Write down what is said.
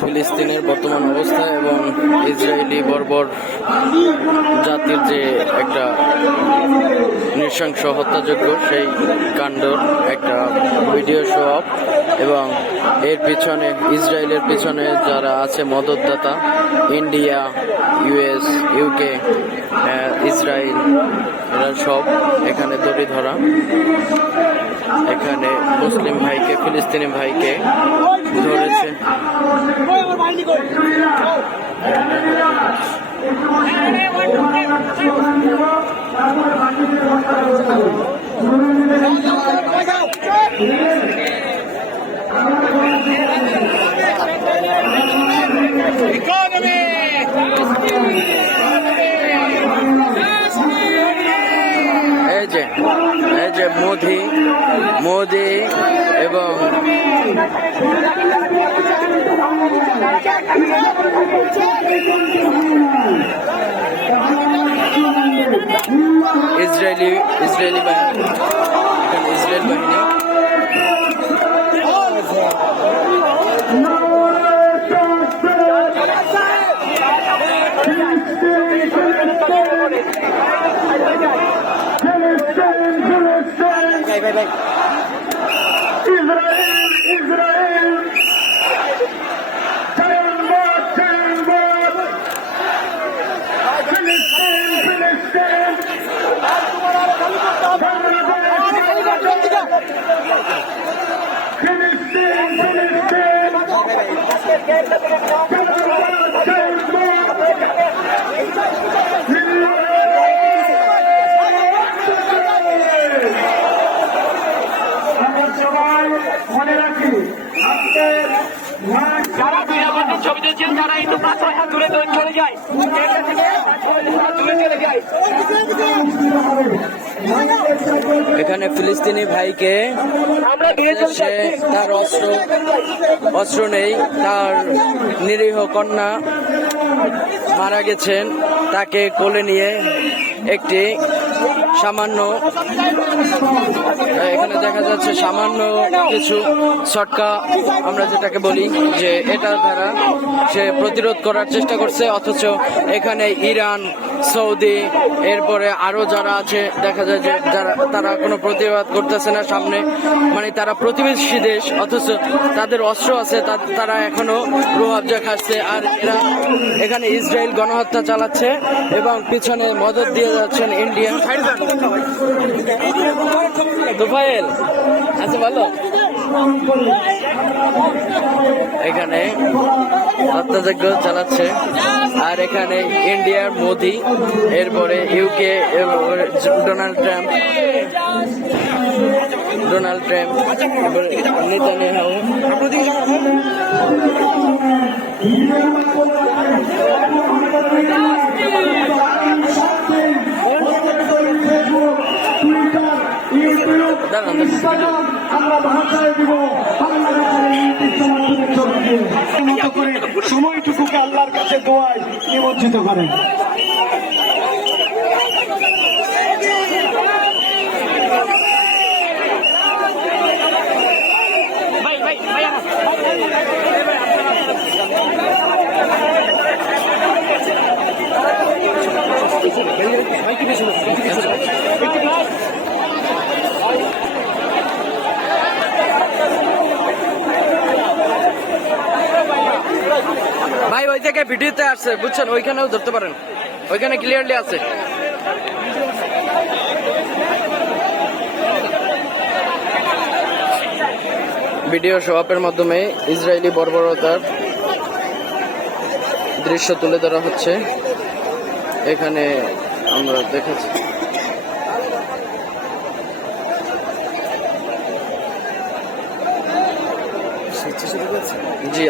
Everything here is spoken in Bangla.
ফিলিস্তিনের বর্তমান অবস্থা এবং ইসরায়েলি বর্বর জাতির যে একটা নৃশংস হত্যাযজ্ঞ সেই কাণ্ডর একটা ভিডিও শো অফ, এবং এর পিছনে ইসরায়েলের পিছনে যারা আছে মদতদাতা, ইন্ডিয়া, ইউএস, ইউকে, ইসরায়েল, এরা সব এখানে দড়ি ধরা। এখানে মুসলিম ভাইকে, ফিলিস্তিনি ভাইকে ধরেছে। এই যে মোদি এবং ইসরায়েলি বাহিনী, ইসরায়েল বাহিনী এখানে ফিলিস্তিনি ভাইকে তার অস্ত্র নেই, তার নিরীহ কন্যা মারা গেছেন, তাকে কোলে নিয়ে একটি সামান্য, এখানে দেখা যাচ্ছে সামান্য কিছু ছটকা আমরা যেটাকে বলি, যে এটার দ্বারা সে প্রতিরোধ করার চেষ্টা করছে, অথচ এখানে ইরান, সৌদি, এরপরে আরো যারা আছে দেখা যায় যে তারা কোনো প্রতিবাদ করতেছে না সামনে, মানে তারা প্রতিবেশী দেশ অথচ তাদের অস্ত্র আছে, তারা এখনো প্রভাবজা খাচ্ছে। আর এরা এখানে ইসরায়েল গণহত্যা চালাচ্ছে এবং পিছনে মদত দিয়ে যাচ্ছেন ইন্ডিয়া। তোফায়েল আছে ভালো। এখানে হত্যাযজ্ঞ চালাচ্ছে, আর এখানে ইন্ডিয়ার মোদি, এরপরে ইউকে ডোনাল্ড ট্রাম্প, নেতানিয়াহু। আমরা ভাষায় দিব সময়টুকুকে আল্লাহর কাছে দোয়ায় নিমজ্জিত করেন। ভাই ওই থেকে ভিডিওতে আসছে বুঝছেন, ওইখানেও ধরতে পারেন, ওইখানে ক্লিয়ারলি আছে। ভিডিও শো আপের মাধ্যমে ইসরায়েলি বর্বরতার দৃশ্য তুলে ধরা হচ্ছে। এখানে আমরা দেখেছি জি।